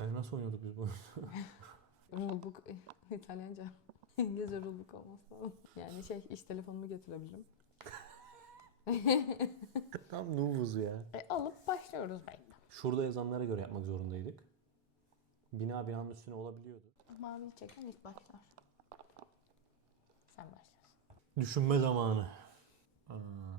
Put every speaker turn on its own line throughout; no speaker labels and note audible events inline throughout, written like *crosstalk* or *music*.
E nasıl oynuyorduk biz bu oyunu? *laughs*
Rulebook *laughs* İtalyanca. İngilizce rulebook olması lazım. Yani şey iş telefonumu getirebilirim. *laughs*
Tam noobuz ya.
E, alıp başlıyoruz belki.
Şurada yazanlara göre yapmak zorundaydık. Bina binanın üstüne olabiliyordu.
Maviyi çeken ilk başlar. Sen başlarsın.
Düşünme zamanı. Aa.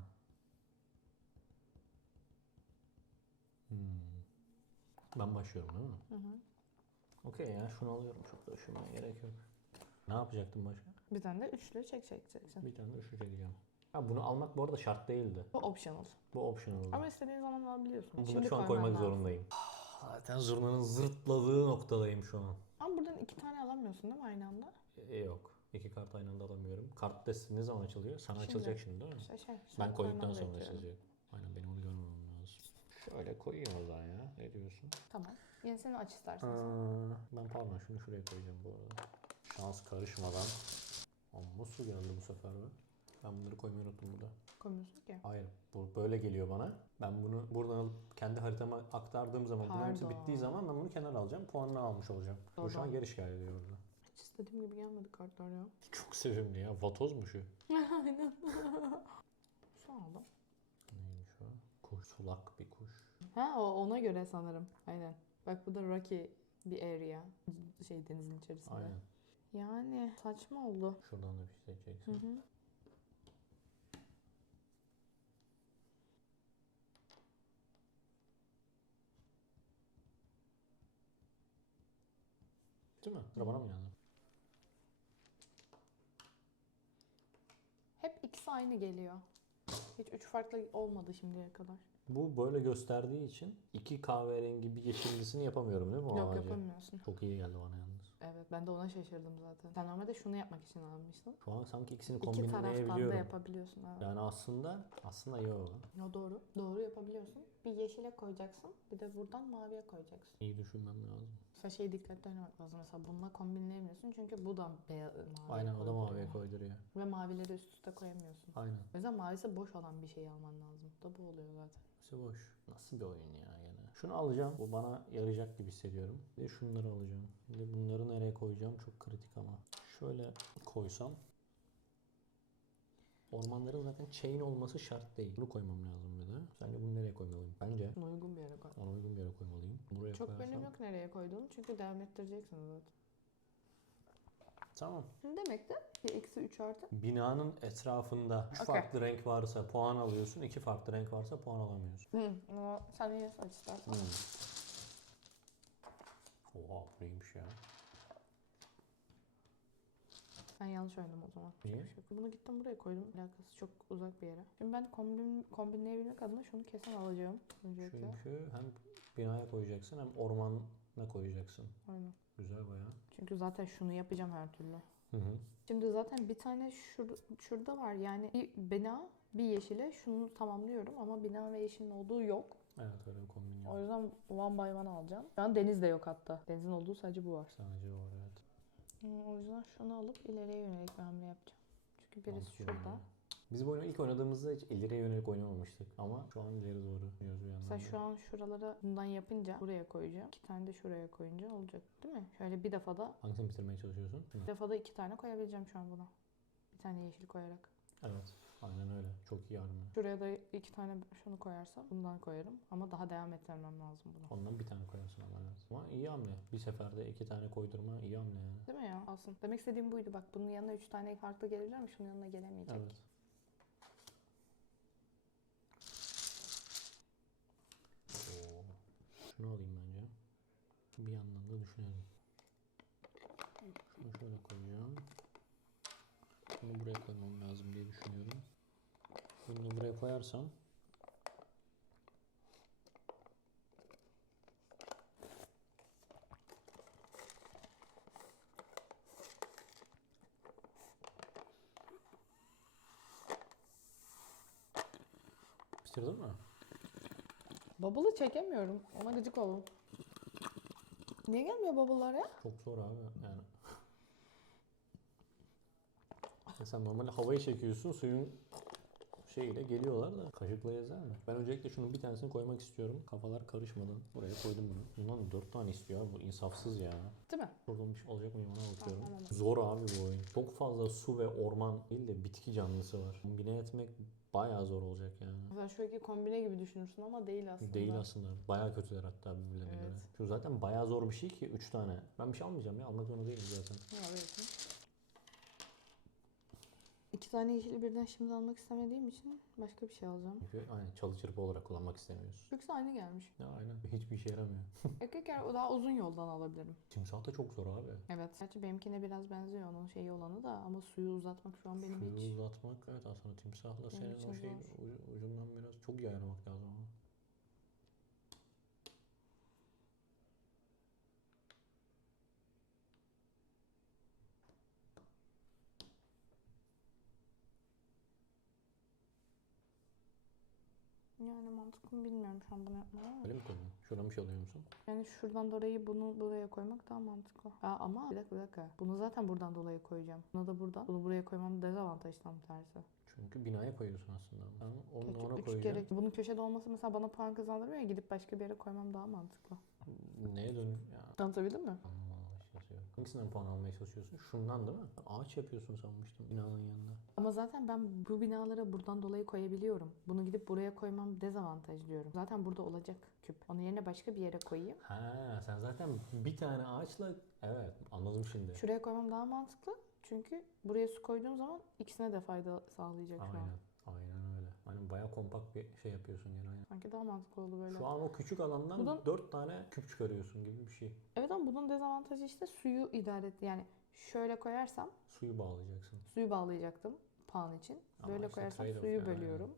Ben başlıyorum değil mi?
Hı hı.
Okey ya şunu alıyorum. Çok da düşünmeye gerek yok. Ne yapacaktım başka?
Bir tane de üçlü çek çekeceksin.
Bir tane de üçlü çekeceğim. Ha bunu almak bu arada şart değildi.
Bu optional.
Bu optional.
Ama istediğin zaman alabiliyorsun.
Bunu
Şimdi
şu an koymak
lazım.
zorundayım. Zaten zurnanın zırtladığı noktadayım şu an.
Ama buradan iki tane alamıyorsun değil mi aynı anda?
E, yok. İki kart aynı anda alamıyorum. Kart destesi ne zaman açılıyor? Sana
Şimdi.
açılacak şimdi değil mi?
Şey. son
Ben koyduktan sonra açılacak. Aynen benim onu görmemem lazım. Şöyle koyayım o zaman ya. Ne diyorsun?
Tamam. Yenisini aç istersen sen.
Aa, ben pardon şunu şuraya koyacağım bu arada. Şans karışmadan. Amma su geldi bu sefer be. Ben bunları koymayı unuttum burada.
Koymuyorsun ki.
Hayır, bu böyle geliyor bana. Ben bunu buradan alıp kendi haritama aktardığım zaman, bunların hepsi
Pardon.
bittiği zaman ben bunu kenara alacağım. Puanını almış olacağım. Bu şu an geri şikayet ediyor burada.
Hiç istediğim gibi gelmedi kartlar ya.
Çok sevimli ya. Vatoz mu şu? *laughs*
Aynen. *laughs* Şu aldım.
Neymiş o? Kuş. Sulak bir kuş.
Ha o ona göre sanırım. Aynen. Bak bu da Rocky bir area. Şey denizin içerisinde.
Aynen.
Yani saçma oldu.
Şuradan da bir şey seçeceksin.
Hı hı.
Değil mi? Sıra bana mı geldi?
Hep ikisi aynı geliyor. Hiç üç farklı olmadı şimdiye kadar.
Bu böyle gösterdiği için iki kahverengi bir yeşillisini yapamıyorum değil mi o
Yok
ağacı?
yapamıyorsun.
Çok iyi geldi bana yalnız.
Evet ben de ona şaşırdım zaten. Sen normalde şunu yapmak için almıştın.
Şu an sanki ikisini
İki taraftan da
kombinleyebiliyorum.
yapabiliyorsun. Evet.
Yani aslında aslında yok.
O doğru. Doğru yapabiliyorsun. Bir yeşile koyacaksın. Bir de buradan maviye koyacaksın.
İyi düşünmem lazım.
Sen şey dikkatli oynamak lazım. Mesela bununla kombinleyemiyorsun çünkü bu da beyaz, mavi
Aynen o da
koyduruyor.
maviye koyduruyor.
Ve mavileri üst üste koyamıyorsun.
Aynen.
O yüzden mavisi boş olan bir şey alman lazım. Da bu oluyor zaten.
İşte boş. Nasıl bir oyun ya gene. Şunu alacağım. Bu bana yarayacak gibi hissediyorum. Bir de şunları alacağım. De bunları nereye koyacağım çok kritik ama. Şöyle koysam. Ormanların zaten chain olması şart değil. Bunu koymam lazım bir de. Sence bunu nereye koymalıyım? Bence
Bunu uygun bir yere koy.
ona uygun bir yere koymalıyım. Buraya
Çok
koyarsam-
önemi yok nereye koyduğun çünkü devam ettireceksin zaten.
Tamam.
Demek de bir eksi 3 artı.
Binanın etrafında 3
Okey.
farklı renk varsa puan alıyorsun. 2 farklı renk varsa puan alamıyorsun.
Hı, ama sen yine aç istersen.
Oha bu neymiş ya?
Ben yanlış oynadım o zaman.
Niye?
Çok şey yok. Bunu gittim buraya koydum. Alakası çok uzak bir yere. Şimdi ben kombin, kombinleyebilmek adına şunu kesin alacağım. Öncelikle.
Çünkü hem binaya koyacaksın hem ormana koyacaksın.
Aynen.
Güzel bayağı.
Çünkü zaten şunu yapacağım her türlü.
Hı hı.
Şimdi zaten bir tane şur- şurada var. Yani bir bina, bir yeşile şunu tamamlıyorum ama bina ve yeşilin olduğu yok.
Evet öyle bir kombin
O
yok.
yüzden one by one alacağım. Şu an deniz de yok hatta. Denizin olduğu sadece bu var.
Sadece o var evet.
Hmm, O yüzden şunu alıp ileriye yönelik bir hamle yapacağım. Çünkü birisi
Mantıklı
şurada.
yani. Biz bu oyunu ilk oynadığımızda hiç ileriye yönelik oynamamıştık. Ama şu an ileri doğru oynuyoruz bir yandan.
Mesela
da.
şu an şuralara bundan yapınca buraya koyacağım. İki tane de şuraya koyunca olacak. Değil mi? Şöyle bir defada
Hangisini bitirmeye çalışıyorsun?
Bir defada iki tane koyabileceğim şu an buna. Bir tane yeşil koyarak.
Evet. Aynen öyle. Çok iyi harbi.
Şuraya da iki tane şunu koyarsam bundan koyarım. Ama daha devam ettirmem lazım bunu.
Ondan bir tane koyarsın ama evet. Ama iyi hamle. Bir seferde iki tane koydurma iyi hamle yani.
Değil mi ya? Alsın. Demek istediğim buydu. Bak bunun yanına üç tane farklı gelebilir ama şunun yanına gelemeyecek.
Evet. Şunu alayım bence. Bir yandan da düşünelim. Şunu şöyle koyacağım. Bunu buraya koymam lazım diye düşünüyorum. Bunu buraya koyarsam Bitirdin mi?
Bubble'ı çekemiyorum. Ona gıcık oldum. Niye gelmiyor bubble'lar ya?
Çok zor abi yani. Ya sen normalde havayı çekiyorsun, suyun şeyiyle geliyorlar da kaşıkla yezer mi? Ben öncelikle şunun bir tanesini koymak istiyorum. Kafalar karışmadan. Buraya koydum bunu. Bundan dört tane istiyor. Bu insafsız ya.
Değil mi?
Buradan bir şey olacak mı ona bakıyorum. Zor abi bu oyun. Çok fazla su ve orman değil de bitki canlısı var. Kombine etmek bayağı zor olacak yani.
Sen şöyle kombine gibi düşünürsün ama değil aslında.
Değil aslında. Bayağı kötüler hatta birbirlerine
Evet.
göre. Şu zaten bayağı zor bir şey ki 3 tane. Ben bir şey almayacağım ya. Almak zorunda değilim zaten.
Ne alıyorsun? İki tane yeşili birden şimdi almak istemediğim için başka bir şey alacağım.
Çünkü aynen çalı çırpı olarak kullanmak istemiyoruz.
Yoksa aynı gelmiş.
Ya aynen. Hiçbir işe yaramıyor. *laughs*
Ekleker o daha uzun yoldan alabilirim.
Timsah da çok zor abi.
Evet. Gerçi benimkine biraz benziyor onun şeyi olanı da ama suyu uzatmak şu an benim
Suyu
hiç.
uzatmak evet aslında timsahla senin
için
o
zor.
ucu- ucundan biraz çok iyi ayırmak lazım ama.
Yani mantıklı mı bilmiyorum şu an bunu yapmayı ama.
Öyle mi koydun? Şuradan bir şey alıyor musun?
Yani şuradan dolayı bunu buraya koymak daha mantıklı. Aa, ama bir dakika bir dakika. Bunu zaten buradan dolayı koyacağım. Bunu da buradan. Bunu buraya koymam dezavantaj tam tersi.
Çünkü binaya koyuyorsun aslında. Ben onu
Peki,
ona
üç
koyacağım.
gerek. Bunun köşede olması mesela bana puan kazandırmıyor ya gidip başka bir yere koymam daha mantıklı.
Neye dönüş? Ya
Anlatabildim mi?
yok. Hangisinden puan almaya çalışıyorsun? Şundan değil mi? Ağaç yapıyorsun sanmıştım binanın yanına.
Ama zaten ben bu binalara buradan dolayı koyabiliyorum. Bunu gidip buraya koymam dezavantaj diyorum. Zaten burada olacak küp. Onun yerine başka bir yere koyayım.
Ha sen zaten bir tane ağaçla evet anladım şimdi.
Şuraya koymam daha mantıklı. Çünkü buraya su koyduğum zaman ikisine de fayda sağlayacak şu an.
Aynen bayağı kompakt bir şey yapıyorsun yani. Aynen.
Sanki daha mantıklı oldu böyle.
Şu an o küçük alandan
Buradan-
dört tane küp çıkarıyorsun gibi bir şey.
Evet ama bunun dezavantajı işte suyu idare et. Yani şöyle koyarsam
Suyu bağlayacaksın.
suyu bağlayacaktım puan için.
Ama
Böyle
işte
koyarsam suyu
yani.
bölüyorum.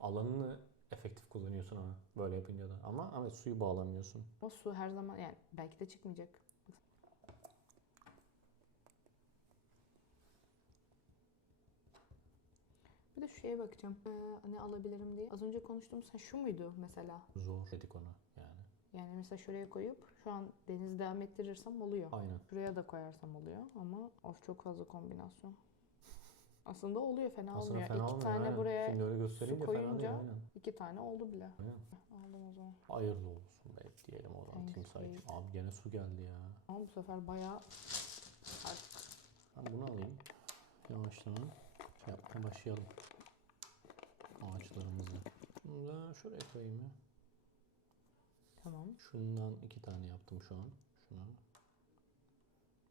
Alanını efektif kullanıyorsun ama böyle yapınca da. Ama evet suyu bağlamıyorsun.
Ama su her zaman yani belki de çıkmayacak. Bir de şu şeye bakacağım. Ee, ne alabilirim diye. Az önce konuştuğumuz sen şu muydu mesela?
Zor dedik ona yani.
Yani mesela şuraya koyup şu an deniz devam ettirirsem oluyor.
Aynen.
Şuraya da koyarsam oluyor ama of çok fazla kombinasyon. *laughs* Aslında oluyor fena
Aslında
olmuyor.
fena
İki
olmuyor.
tane
aynen.
buraya
Şimdi öyle fena değil.
koyunca-
Aynen.
iki tane oldu bile.
Aynen.
Aldım o zaman.
Hayırlı olsun be diyelim o zaman timsah için. Abi gene su geldi ya.
Ama bu sefer bayağı artık
Ben bunu alayım. Yavaştan yapmaya başlayalım. Ağaçlarımızı. Bunu da şuraya koyayım ya.
tamam.
Şundan iki tane yaptım şu an. Şuna.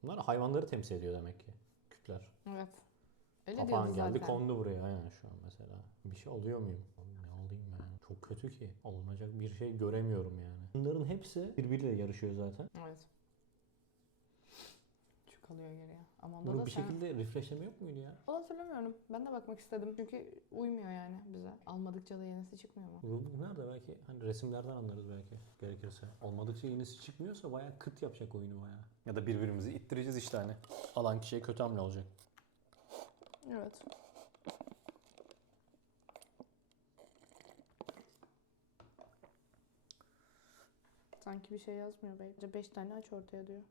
Bunlar hayvanları temsil ediyor demek ki. Küpler.
Evet. Öyle
Papağan geldi
zaten.
kondu buraya aynen şu an mesela. Bir şey oluyor muyum? Ne olayım ben? Çok kötü ki. Olunacak bir şey göremiyorum yani. Bunların hepsi birbiriyle yarışıyor zaten.
Evet. Kalıyor geriye. Ama onda
Bunun
da
bir
sen...
şekilde refreshleme yok muydu ya?
Onu hatırlamıyorum. Ben de bakmak istedim. Çünkü uymuyor yani bize. Almadıkça da yenisi çıkmıyor mu?
Rulebook nerede belki? Hani resimlerden anlarız belki gerekirse. Olmadıkça yenisi çıkmıyorsa bayağı kıt yapacak oyunu bayağı. Ya da birbirimizi ittireceğiz işte hani. Alan kişiye kötü hamle olacak.
Evet. Sanki bir şey yazmıyor bence. 5 tane aç ortaya diyor.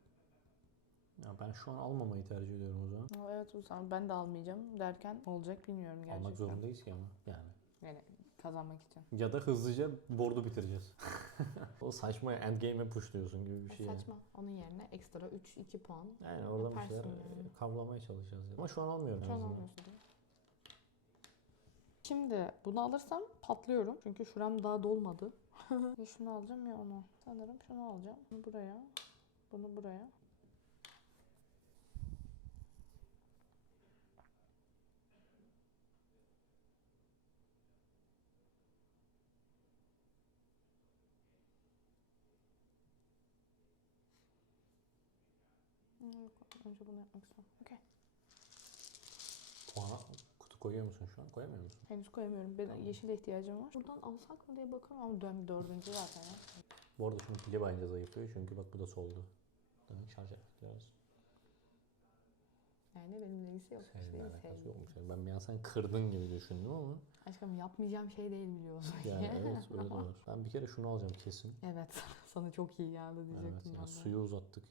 Ya ben şu an almamayı tercih ediyorum o zaman.
Ama evet o zaman ben de almayacağım derken olacak bilmiyorum gerçekten.
Almak zorundayız ki ama yani.
Yani kazanmak için.
Ya da hızlıca board'u bitireceğiz. *laughs* o saçma endgame'e pushluyorsun gibi bir şey. yani.
Saçma. Onun yerine ekstra 3-2 puan.
Yani oradan bir şeyler
yani.
kavlamaya çalışacağız. ya. Ama şu an almıyorum.
Şu an
azından.
almıyorsun değil mi? Şimdi bunu alırsam patlıyorum. Çünkü şuram daha dolmadı. *laughs* ya şunu alacağım ya onu. Sanırım şunu alacağım. Bunu buraya. Bunu buraya. Yok, önce bunu yapmak istiyorum. Okey.
Puana kutu koyuyor musun şu an? Koyamıyor musun?
Henüz koyamıyorum. Ben
Tamam.
yeşile ihtiyacım var. Buradan alsak mı diye bakıyorum ama dön dördüncü zaten ya.
Bu arada şunun pili bence zayıflıyor çünkü bak bu da soldu. Demek şarj etmek lazım.
Yani benimle ilgisi yok.
Seninle
İşte
alakası
sevdim.
yokmuş. Yani Ben bir an sen kırdın gibi düşündüm ama.
Aşkım yapmayacağım şey değil biliyorsun. *laughs*
Yani *laughs* evet öyle de var. Ben bir kere şunu alacağım kesin.
Evet. *laughs* Sana çok iyi geldi
Evet
diyecektim
ya
ben de.
suyu uzattık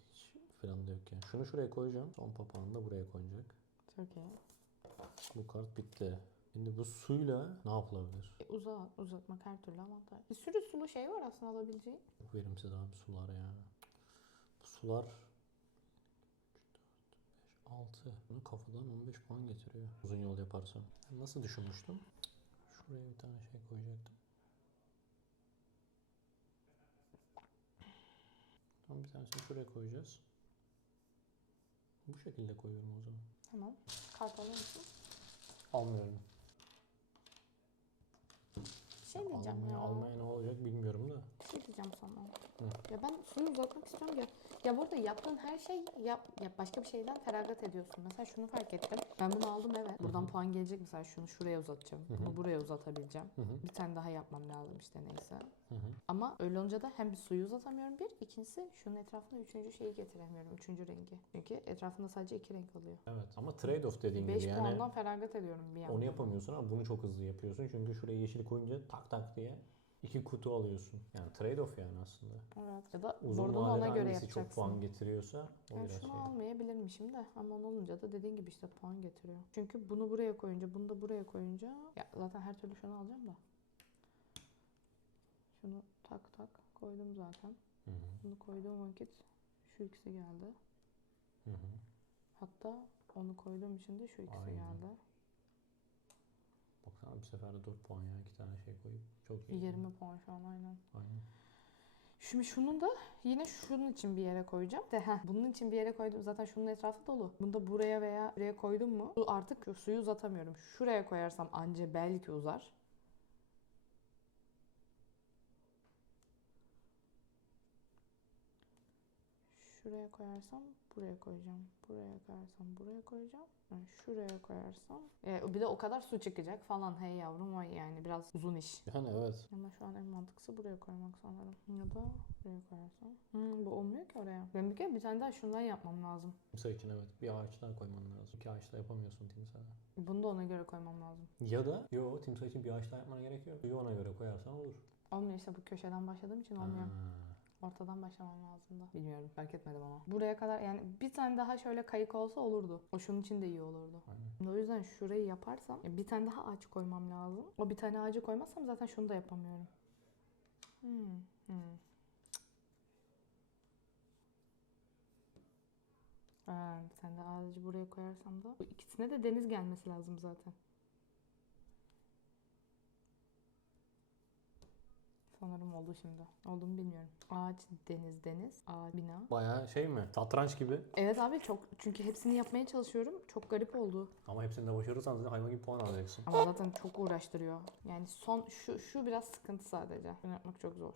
falan da yok yani. Şunu şuraya koyacağım. Son papağanı da buraya konacak.
Çok iyi.
Bu kart bitti. Şimdi bu suyla ne yapılabilir?
E, uza, uzatmak her türlü avantaj. Bir sürü sulu şey var aslında alabileceğin.
Çok verimsiz abi sular ya. Bu sular 6. Bunu kafadan 15 puan getiriyor. Uzun yol yaparsam. Nasıl düşünmüştüm? Şuraya bir tane şey koyacaktım. Tamam bir tanesini şuraya koyacağız. Bu şekilde koyuyorum o zaman.
Tamam. Kart mısın?
Almıyorum.
Bir şey diyeceğim
Almaya,
ya.
almaya ne olacak bilmiyorum da.
Bir şey diyeceğim sana. Ya ben suyu uzatmak istiyorum ya. Ya burada yaptığın her şey yap, ya başka bir şeyden feragat ediyorsun. Mesela şunu fark ettim. Ben bunu aldım evet. Buradan puan gelecek mesela şunu şuraya uzatacağım.
Hı hı.
Bunu buraya uzatabileceğim.
Hı hı.
Bir tane daha yapmam lazım işte neyse.
Hı hı.
Ama öyle olunca da hem bir suyu uzatamıyorum bir. ikincisi şunun etrafında üçüncü şeyi getiremiyorum. Üçüncü rengi. Çünkü etrafında sadece iki renk oluyor.
Evet ama trade-off dediğin
5
gibi yani.
puandan feragat ediyorum bir yandan.
Onu yapamıyorsun ama bunu çok hızlı yapıyorsun. Çünkü şuraya yeşil koyunca tak tak diye iki kutu alıyorsun. Yani trade-off yani aslında.
Evet. Ya da
Uzun vadede
ona göre yapacaksın.
çok puan getiriyorsa o
Yani
biraz
şunu
şey.
almayabilirmişim de ama onun olunca da dediğin gibi işte puan getiriyor. Çünkü bunu buraya koyunca, bunu da buraya koyunca ya zaten her türlü şunu alacağım da. Şunu tak tak koydum zaten.
Hı hı.
Bunu koyduğum vakit şu ikisi geldi.
Hı hı.
Hatta onu koyduğum için de şu ikisi
Aynen.
geldi.
Baksana bir seferde 4 puan ya iki tane şey koyup çok iyi.
20 puan şu an aynen.
Aynen.
Şimdi şunu da yine şunun için bir yere koyacağım. De heh, bunun için bir yere koydum. Zaten şunun etrafı dolu. Bunu da buraya veya buraya koydum mu? Artık suyu uzatamıyorum. Şuraya koyarsam anca belki uzar. Şuraya koyarsam buraya koyacağım. Buraya koyarsam buraya koyacağım. Yani şuraya koyarsam. E, bir de o kadar su çıkacak falan. Hey yavrum vay yani biraz uzun iş.
Yani evet.
Ama şu an en mantıklısı buraya koymak sanırım. Ya da buraya koyarsam. Hmm, bu olmuyor ki oraya. Ben bir kere bir tane daha şundan yapmam lazım.
Timsah için evet. Bir ağaç daha koyman lazım. İki ağaç da yapamıyorsun timsaha.
Bunu da ona göre koymam lazım.
Ya da yo timsah için bir ağaç daha yapmana gerek yok. Suyu ona göre koyarsan olur.
Olmuyor işte bu köşeden başladığım için olmuyor.
Ha.
Ortadan başlamam lazım da. Bilmiyorum fark etmedim ama. Buraya kadar yani bir tane daha şöyle kayık olsa olurdu. O şunun için de iyi olurdu.
Aynen.
O yüzden şurayı yaparsam bir tane daha ağaç koymam lazım. O bir tane ağacı koymazsam zaten şunu da yapamıyorum. Hmm. Hmm. Ha, bir tane de ağacı buraya koyarsam da bu ikisine de deniz gelmesi lazım zaten. Sanırım oldu şimdi. Oldu mu bilmiyorum. Ağaç, deniz, deniz, ağaç, bina.
Bayağı şey mi? Satranç gibi.
Evet abi çok çünkü hepsini yapmaya çalışıyorum. Çok garip oldu.
Ama hepsini de başarırsan zaten hayvan gibi puan alacaksın.
Ama zaten çok uğraştırıyor. Yani son şu şu biraz sıkıntı sadece. Bunu yapmak çok zor.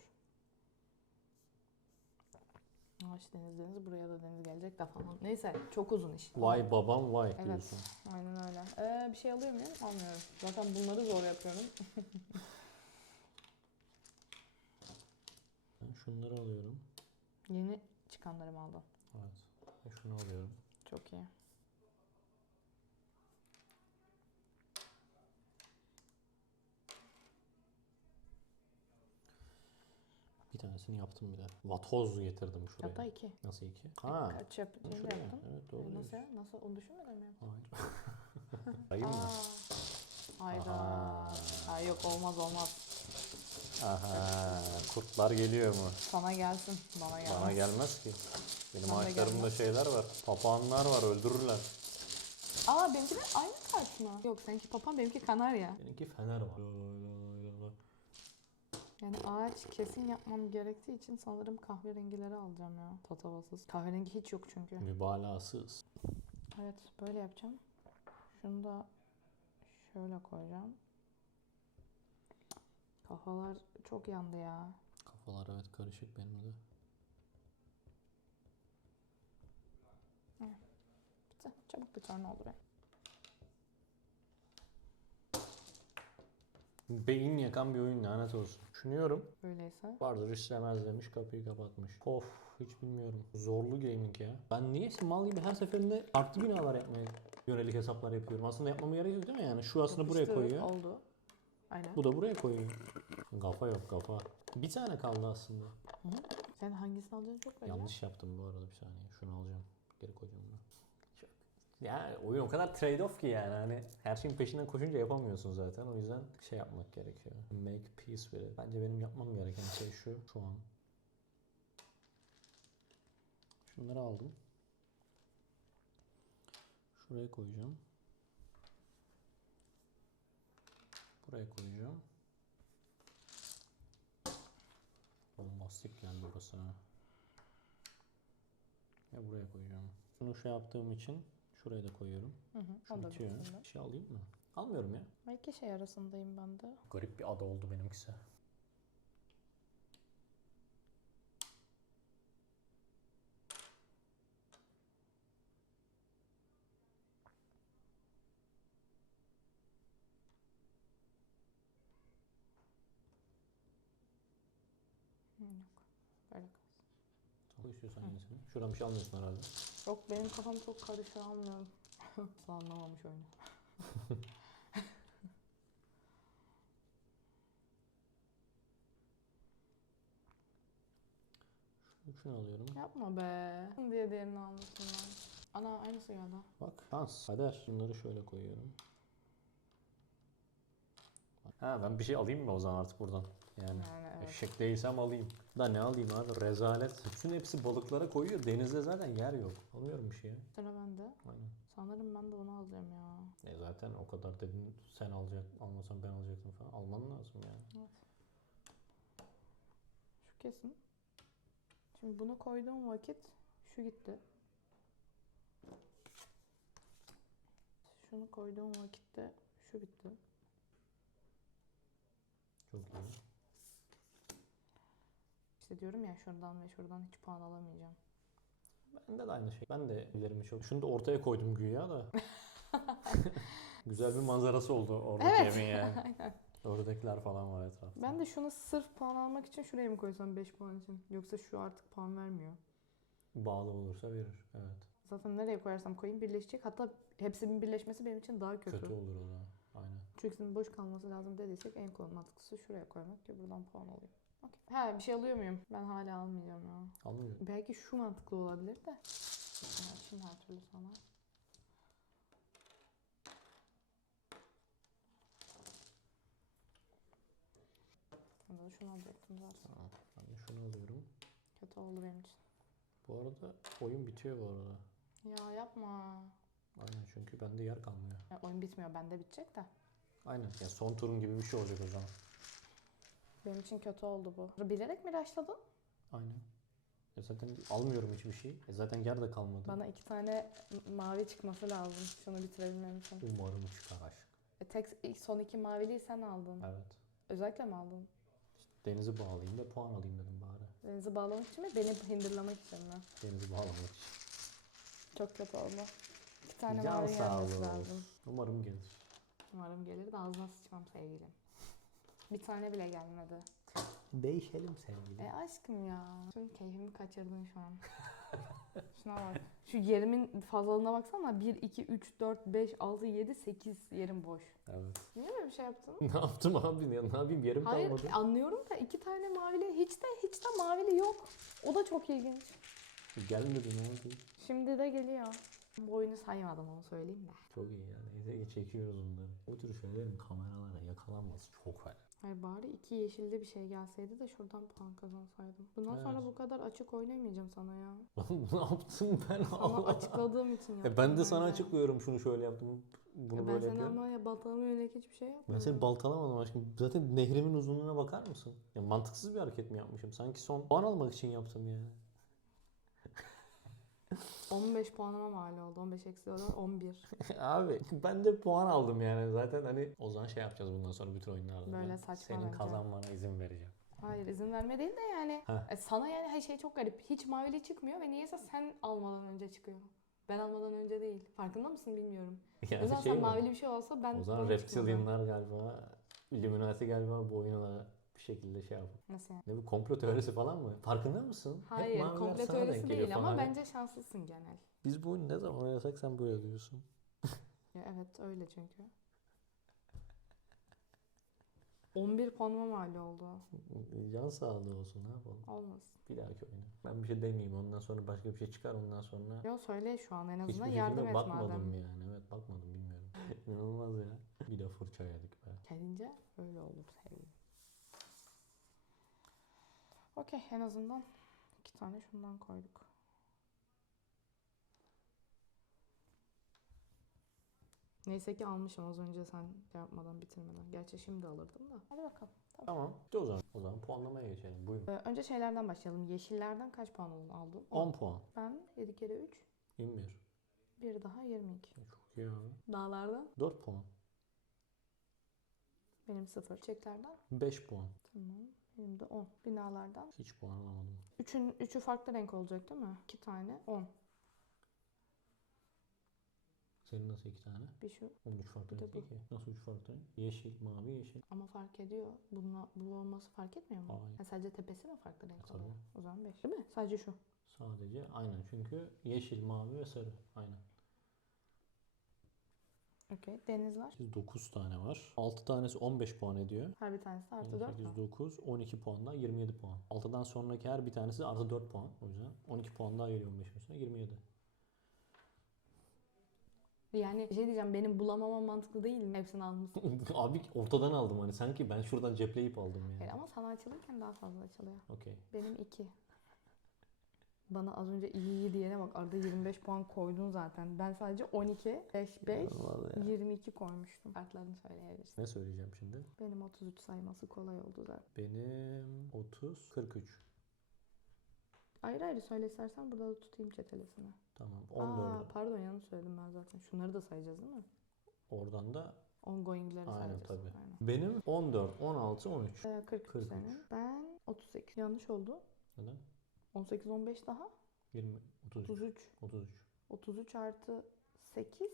Ağaç deniz deniz buraya da deniz gelecek de falan. Neyse çok uzun iş.
Vay babam vay
Evet.
diyorsun.
Aynen öyle. Ee, bir şey alıyor muyum? Almıyorum. Zaten bunları zor yapıyorum. *laughs*
Ben şunları alıyorum.
Yeni çıkanları mı aldın?
Evet. Ve şunu alıyorum.
Çok iyi.
Bir tanesini yaptım bir de. Vatoz getirdim şuraya.
Hatta iki.
Nasıl iki? Ha.
Kaç yap şeyini de
şuraya.
yaptım.
Evet doğru.
Nasıl
diyorsun.
ya? Nasıl? Onu düşünmeden mi yaptın? *laughs*
Hayır. Mı?
Hayda. Aa, yok olmaz olmaz.
Aha. Kurtlar geliyor mu?
Sana gelsin. Bana gelmez.
Bana gelmez ki. Benim ağaçlarımda
gelmez.
şeyler var. Papağanlar var öldürürler.
Aa benimki de aynı kart mı? Yok seninki papağan benimki kanarya.
Benimki fener var.
Yani ağaç kesin yapmam gerektiği için sanırım kahverengileri alacağım ya. Tatavasız. Kahverengi hiç yok çünkü.
Mübalağasız.
Evet böyle yapacağım. Şunu da şöyle koyacağım. Kafalar çok yandı ya.
Kafalar evet karışık benim de.
Bitti. Çabuk biter ne olur ya.
Beyin yakan bir oyun lanet olsun. Düşünüyorum.
Öyleyse.
Vardır istemez demiş kapıyı kapatmış. Of hiç bilmiyorum. Zorlu gaming ya. Ben niyeyse mal gibi her seferinde farklı binalar yapmaya yönelik hesaplar yapıyorum. Aslında yapmama gerek yok değil mi yani? Şu aslında buraya koyuyor.
Oldu. Aynen.
Bu da buraya koyuyor. Kafa yok kafa. Bir tane kaldı aslında.
Hı hı. Sen hangisini alacaksın çok belli.
Yanlış yaptım bu arada bir saniye. Şunu alacağım. Geri koyacağım bunu. Çok Ya oyun o kadar trade-off ki yani hani her şeyin peşinden koşunca yapamıyorsun zaten. O yüzden şey yapmak gerekiyor. Make peace with it. Bence benim yapmam gereken şey şu şu an. Şunları aldım. Şuraya koyacağım. Buraya koyacağım. Bombastik geldi burası. Ve buraya koyacağım. Bunu şey yaptığım için şuraya da koyuyorum.
Hı hı.
Şu
O da
bitiyor. Bir şey alayım mı? Almıyorum ya.
Belki şey arasındayım ben de.
Garip bir ada oldu benimkisi.
Yok. Böyle kalsın.
Al istiyorsan yenisini. Şuradan bir şey almıyorsun herhalde.
Yok benim kafam çok karışıyor almıyorum. *laughs* Asla anlamamış oyunu.
Şunu, şunu alıyorum.
Yapma be. diye diğerini almışsın lan. Ana aynısı geldi.
Bak şans. Kader. Bunları şöyle koyuyorum. Ha ben bir şey alayım mı o zaman artık buradan? Yani
Yani evet.
eşek değilsem alayım. Da ne alayım abi? Rezalet. Bütün hepsi balıklara koyuyor. Denizde zaten yer yok. Almıyorum bir şey ya.
Sıra bende.
Aynen.
Sanırım ben de onu alacağım ya.
E zaten o kadar dedin sen alacak, almasan ben alacaktım falan. Alman lazım yani.
Evet. Şu kesin. Şimdi bunu koyduğum vakit şu gitti. Şunu koyduğum vakitte şu bitti.
Çok iyi.
İşte diyorum ya şuradan ve şuradan hiç puan alamayacağım.
Bende de aynı şey. Ben de ellerimi çok... Şunu da ortaya koydum güya da. *laughs* Güzel bir manzarası oldu oradaki
Evet.
evin *laughs* yani. Oradakiler falan var etrafta.
Ben de şunu sırf puan almak için şuraya mı koysam 5 puan için? Yoksa şu artık puan vermiyor.
Bağlı olursa verir. Evet.
Zaten nereye koyarsam koyayım birleşecek. Hatta hepsinin birleşmesi benim için daha kötü.
Kötü, olur o zaman.
Çünkü boş kalması lazım dediysek en kolay mantıklısı şuraya koymak ki buradan puan alayım. Okey. Ha bir şey alıyor muyum? Ben hala almayacağım ya.
Almıyor.
Belki şu mantıklı olabilir de. Ya şimdi her türlü sana. Ben de şunu alacaktım zaten.
Tamam. Ben de şunu alıyorum.
Kötü oldu benim için.
Bu arada oyun bitiyor bu arada.
Ya yapma.
Aynen çünkü bende yer kalmıyor.
Ya oyun bitmiyor. Bende bitecek de.
Aynen. Ya son turun gibi bir şey olacak o zaman.
Benim için kötü oldu bu. Bilerek mi raşladın?
Aynen. E zaten almıyorum hiçbir şey. E zaten yer de kalmadı.
Bana iki tane mavi çıkması lazım. Şunu bitirebilmem için.
Umarım çıkar aşk.
E, tek ilk son iki maviliği sen aldın.
Evet.
Özellikle mi aldın?
Denizi bağlayayım da puan alayım dedim bari.
Denizi bağlamak için mi? Beni hindirlamak için mi?
Denizi bağlamak için.
Çok kötü oldu. İki tane
Can
mavi
sağlığı
gelmesi lazım.
Umarım gelir.
Umarım gelir de ağzına sıçmam sevgilim. Bir tane bile gelmedi.
Değişelim sevgili.
E aşkım ya. Şunun keyfimi kaçırdın şu an. *laughs* Şuna bak. Şu yerimin fazlalığına baksana. 1, 2, 3, 4, 5, 6, 7, 8 yerim boş.
Evet.
Niye böyle bir şey yaptın? *laughs*
ne yaptım abi? Ne, ne yapayım? Yerim
Hayır
kalmadı.
anlıyorum da iki tane mavili hiç de hiç de mavili yok. O da çok ilginç.
Gelmedi ne yapayım?
Şimdi de geliyor. Bu oyunu saymadım onu söyleyeyim de.
Çok iyi ya. Neyse ki çekiyoruz bunları. Bu tür şeylerin kameralara yakalanması çok fena.
Hayır bari iki yeşilli bir şey gelseydi de şuradan puan kazansaydım. Bundan sonra
Evet.
bu kadar açık oynamayacağım sana ya.
ne yaptım ben?
Sana
Allah.
açıkladığım için yaptım.
E ben de sana
bence.
açıklıyorum şunu şöyle yaptım. Bunu
Ya ben
böyle
seni
yapıyorum.
ama ya baltalama yönelik hiçbir şey
Ben
yapmadım.
seni baltalamadım aşkım. Zaten nehrimin uzunluğuna bakar mısın? Ya mantıksız bir hareket mi yapmışım? Sanki son puan almak için yaptım yani.
15 puanıma mal oldu. 15 eksi olarak *laughs* 11.
Abi ben de puan aldım yani. Zaten hani o zaman şey yapacağız bundan sonra bütün oyunlarda.
Böyle
Ben
saçma
Senin
bence.
kazanmana izin vereceğim.
Hayır izin verme değil de yani.
Heh.
E, sana yani her şey çok garip. Hiç mavili çıkmıyor ve niyeyse sen almadan önce çıkıyor. Ben almadan önce değil. Farkında mısın bilmiyorum. *laughs* o
Yani
yüzden
şey
sen
mi?
mavili bir şey olsa ben
O zaman reptilianlar galiba, Illuminati galiba bu oyuna şekilde şey yapıyor.
Nasıl yani?
Ne bu komplo teorisi falan mı? Farkında mısın? Hep
Hayır komple
sana
teorisi değil ama bence şanslısın genel.
Biz bu oyunu ne zaman oynasak sen böyle diyorsun. *laughs*
Ya evet öyle çünkü. 11 puanıma mal oldu.
Can sağlığı olsun ne yapalım.
Olmasın.
Bir dahaki oyuna. Ben bir şey demeyeyim ondan sonra başka bir şey çıkar ondan sonra.
Yo söyle şu an en
Hiçbir
azından
şekilde
yardım et
bakmadım
madem.
yani. Evet bakmadım bilmiyorum. *laughs* İnanılmaz ya. Bir de fırça yedik be.
Gelince öyle olur sevgilim. Okey en azından iki tane şundan koyduk. Neyse ki almışım az önce sen şey yapmadan bitirmeden. Gerçi şimdi alırdım da. Hadi bakalım. Tamam.
Tamam. İşte o zaman. O zaman puanlamaya geçelim. Buyurun.
Ee, önce şeylerden başlayalım. Yeşillerden kaç puan aldın? aldın?
10 puan.
Ben 7 kere 3.
21.
Bir daha 22.
Çok iyi abi.
Dağlardan
4 puan.
benim 0. Çiçeklerden
5 puan.
tamam. Benim de 10. Binalardan
Hiç puan alamadım.
Üçün, üçü farklı renk olacak değil mi? İki tane 10.
Senin nasıl iki tane?
Bir şu
13 farklı
Bir de
renk değil ki. Nasıl 3 farklı renk? Yeşil, mavi, yeşil.
ama fark ediyor. Bununla, bu olması fark etmiyor mu?
Hayır.
Ha, sadece tepesi mi farklı renk
Tabii.
oluyor? O zaman 5. Değil mi? Sadece şu.
Sadece aynen çünkü yeşil, mavi ve sarı. Aynen.
Okey. Denizler.
9 tane var. 6 tanesi 15 puan ediyor.
Her bir tanesi artı 4 mü?
8, 9, 12 puan daha 27 puan. 6'dan sonraki her bir tanesi artı 4 puan. O yüzden 12 puan daha geliyor 15 üstüne 27.
Yani şey diyeceğim. Benim bulamamam mantıklı değil mi? Hepsini almışsın. *laughs*
Abi ortadan aldım hani sanki ben şuradan cepleyip aldım yani.
Hayır ama sana açılırken daha fazla açılıyor.
Okey.
Benim 2. Bana az önce iyi iyi diyene bak. Arada 25 puan koydun zaten. Ben sadece 12, 5, 5,
İnanılmaz ya.
22 koymuştum. Kartlarını söyleyebilirsin.
Ne söyleyeceğim şimdi?
Benim 33 sayması kolay oldu zaten.
Benim 30, 43.
Ayrı ayrı söyle istersen burada da tutayım çetelesini.
Tamam.
Aa,
14.
pardon yanlış söyledim ben zaten. Şunları da sayacağız değil mi?
Oradan da
Ongoing'leri
Aynen,
sayacağız.
tabii.
Aynen.
benim 14, 16, 13.
Ee, 43,
43.
senin. Ben 38. Yanlış oldu.
Neden?
18, 15 daha.
20, 33,
33.
33,
33 artı 8.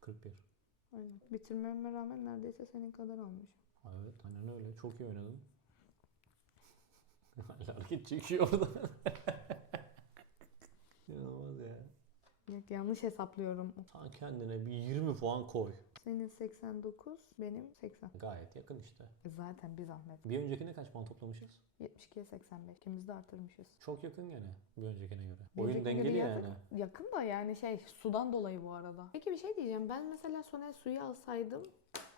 41.
Aynen. Bitirmeme rağmen neredeyse senin kadar almışım.
Evet aynen öyle. Çok iyi oynadın. *laughs* Hala hareket çekiyor orada. *laughs* İnanılmaz ya.
Yok yanlış hesaplıyorum.
Sen kendine bir 20 puan koy.
Senin 89, benim 80.
Gayet yakın işte.
E Zaten bir zahmet.
Bir öncekine kaç puan toplamışız?
72'ye 85. İkimiz de artırmışız.
Çok yakın gene bir öncekine göre.
Bir
Oyun dengeli yani.
yakın- Yakın da yani şey sudan dolayı bu arada. Peki bir şey diyeceğim. Ben mesela Soner suyu alsaydım.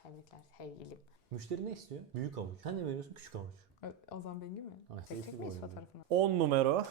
Tebrikler sevgilim.
Müşteri ne istiyor? Büyük avuç. Sen ne veriyorsun? Küçük avuç.
Ozan Bengi mi?
Ay,
Çekecek miyiz fotoğrafını?
10 numara.